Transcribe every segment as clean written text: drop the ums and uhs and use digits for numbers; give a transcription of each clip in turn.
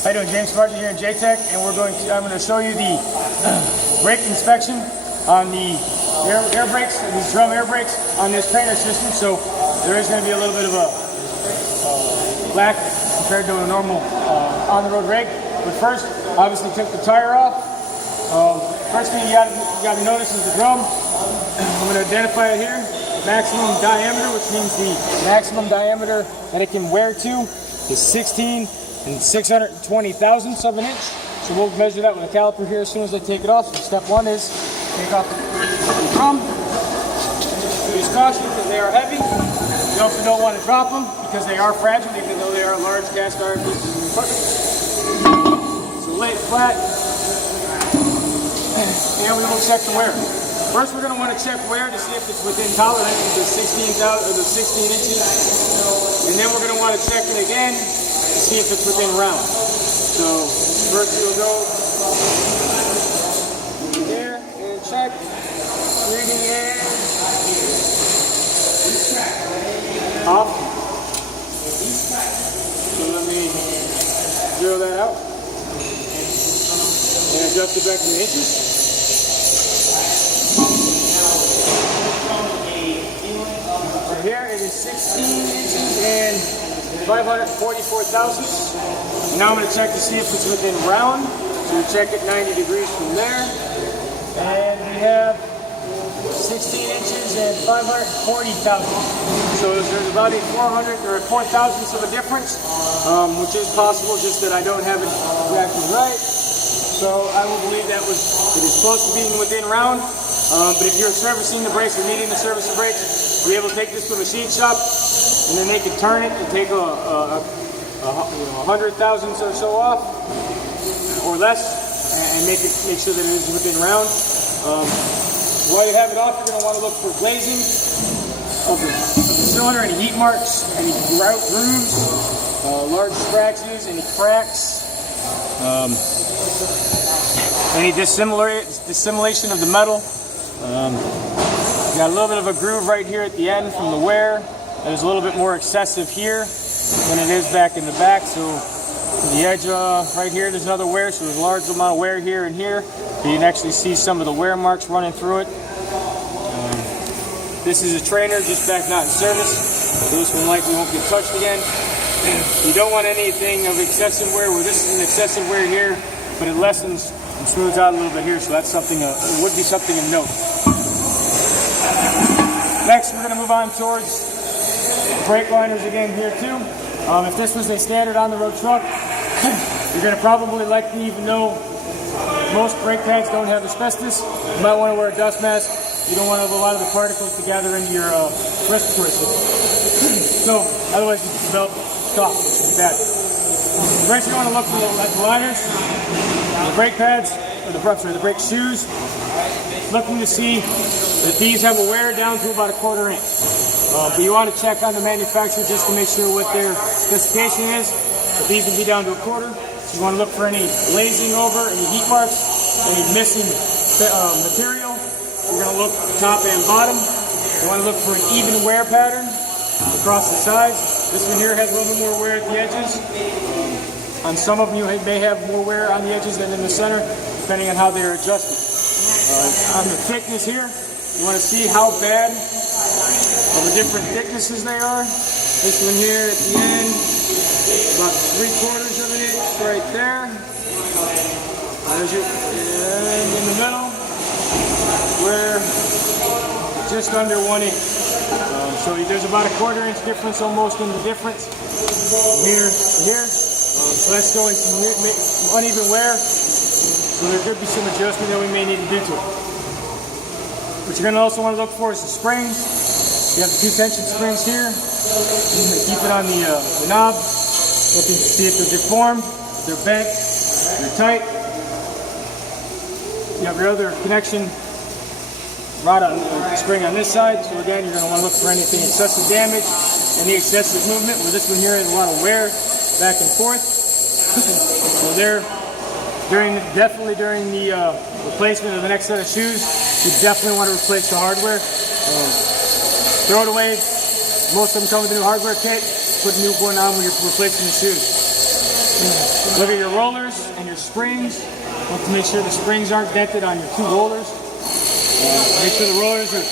How you doing? James Spartan here in JTech, and I'm going to show you the brake inspection on the air brakes, these drum air brakes on this trainer system. So there is going to be a little bit of a lack compared to a normal on-the-road rig. But first, obviously took the tire off. First thing you got to notice is the drum. I'm going to identify it here. Maximum diameter, which means the maximum diameter that it can wear to is 16 620 thousandths of an inch. So we'll measure that with a caliper here as soon as I take it off. So step one is take off the drum. Use caution because they are heavy. You also don't want to drop them because they are fragile, even though they are large cast iron pieces of equipment. So lay it flat, and we will check the wear. First, we're going to want to check wear to see if it's within tolerance of the 16 inches, and then we're going to want to check it again to see if it's within round. So first, we'll go there and check. Reading is off. So let me zero that out and adjust it back to the inches. Here it is 16 inches and 544 thousandths. Now I'm going to check to see if it's within round. So we check it 90 degrees from there. And we have 16 inches and 540 thousandths. So there's about a 400 or 4 thousandths of a difference, which is possible, just that I don't have it exactly right. So I will believe it is close to being within round. But if you're servicing the brakes or needing to service the brakes, you'll be able to take this to a machine shop, and then they can turn it and take a 100 thousandths or so off, or less, and make sure that it is within round. While you have it off, you're going to want to look for glazing of the cylinder, any heat marks, any grooves, large scratches, any cracks, any dissimulation of the metal. Got a little bit of a groove right here at the end from the wear. There's a little bit more excessive here than it is back in the back. So the edge right here, there's another wear. So there's a large amount of wear here and here. You can actually see some of the wear marks running through it. This is a trainer, just back not in service. So this one likely won't get touched again. You don't want anything of excessive wear. Well, this is an excessive wear here, but it lessens and smooths out a little bit here. So that's something, it would be something of note. Next, we're going to move on towards brake liners again here too. If this was a standard on-the-road truck, you're going to probably likely, even though most brake pads don't have asbestos, you might want to wear a dust mask. You don't want to have a lot of the particles to gather into your respiratory system. So, otherwise you develop cough, which is bad. The brakes you want to look for at the liners, the brake pads, or the brake shoes, looking to see that these have a wear down to about 1/4 inch. But you want to check on the manufacturer just to make sure what their specification is. But these can be down to 1/4. So you want to look for any glazing over, any heat marks, any missing material. You're going to look top and bottom. You want to look for an even wear pattern across the sides. This one here has a little bit more wear at the edges. On some of them you may have more wear on the edges than in the center, depending on how they are adjusted. On the thickness here, you want to see how bad of the different thicknesses they are. This one here at the end, about 3/4 of an inch right there. There's your, and in the middle, we're just under 1 inch. So there's about a 1/4 inch difference almost in the difference from here to here. So that's showing some uneven wear. So there could be some adjustment that we may need to do to it. What you're going to also want to look for is the springs. You have the 2 tension springs here. You can keep it on the knob. Looking to see if they're deformed, if they're bent, if they're tight. You have your other connection rod spring on this side. So again, you're going to want to look for anything excessive damage, any excessive movement. Where this one here has a lot of wear back and forth. So there, definitely during the replacement of the next set of shoes, you definitely want to replace the hardware. Throw it away. Most of them come with a new hardware kit. Put a new one on when you're replacing the shoes. Look at your rollers and your springs. Look to make sure the springs aren't dented on your two rollers. Make sure the rollers are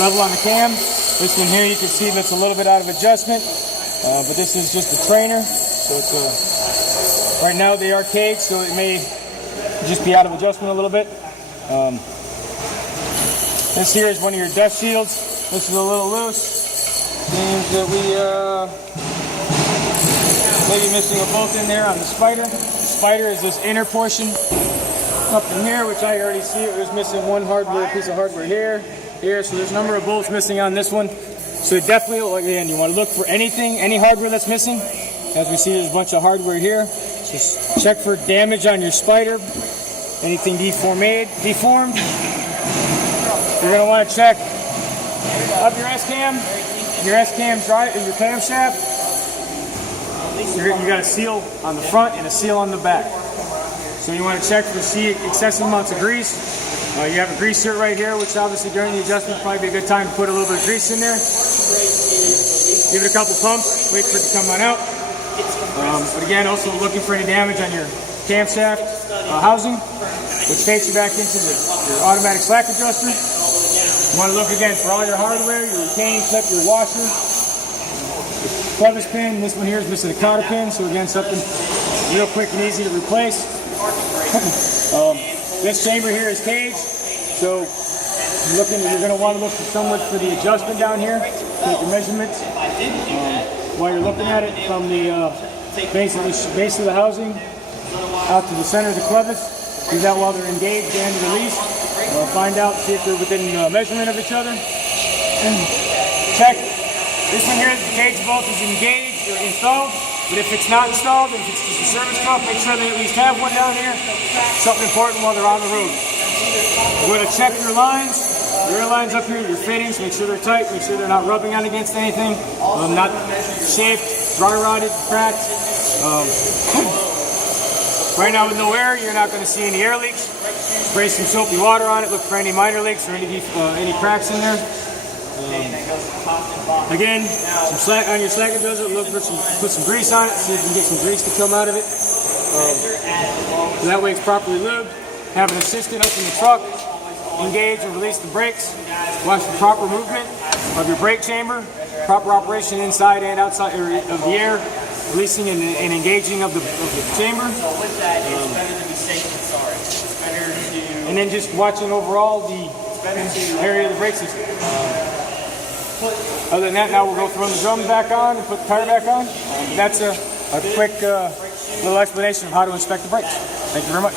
level on the cam. This one here you can see that's a little bit out of adjustment, but this is just a trainer. So it's right now they are caged, so it may just be out of adjustment a little bit. This here is one of your dust shields. This is a little loose. Means that we maybe missing a bolt in there on the spider. The spider is this inner portion up in here, which I already see it was missing one piece of hardware here. So there's a number of bolts missing on this one. So definitely, again, you want to look for any hardware that's missing. As we see, there's a bunch of hardware here. Just check for damage on your spider. Anything deformed. You're going to want to check up your S-cam, your camshaft. You got a seal on the front and a seal on the back. So you want to check for excessive amounts of grease. You have a grease shirt right here, which obviously during the adjustment probably be a good time to put a little bit of grease in there. Give it a couple pumps, wait for it to come on out. But again, also looking for any damage on your camshaft housing, which takes you back into your automatic slack adjuster. You want to look again for all your hardware, your retaining clip, your washer, clevis pin. This one here is missing a cotter pin, so again, something real quick and easy to replace. This chamber here is caged, so you're going to want to look somewhat for the adjustment down here. Take your measurements while you're looking at it from the base of the housing out to the center of the clevis. Do that while they're engaged and released. Find out, see if they're within measurement of each other. Check. This one here, the cage bolt is engaged or installed. But if it's not installed, if it's just a service truck, make sure they at least have one down here. Something important while they're on the road. You're going to check your lines. Your air lines up here, your fittings, make sure they're tight, make sure they're not rubbing on against anything, not chafed, dry rotted, cracked. Right now with no air, you're not going to see any air leaks. Spray some soapy water on it, look for any minor leaks or any cracks in there. Again, some slack on your slack adjuster, look for put some grease on it, see if you can get some grease to come out of it. So that way it's properly lubed. Have an assistant up in the truck, engage and release the brakes. Watch the proper movement of your brake chamber, proper operation inside and outside of the air, releasing and engaging of the chamber. And then just watching overall the area of the brake system. Other than that, now we'll go throw the drum back on and put the tire back on. That's a quick little explanation of how to inspect the brakes. Thank you very much.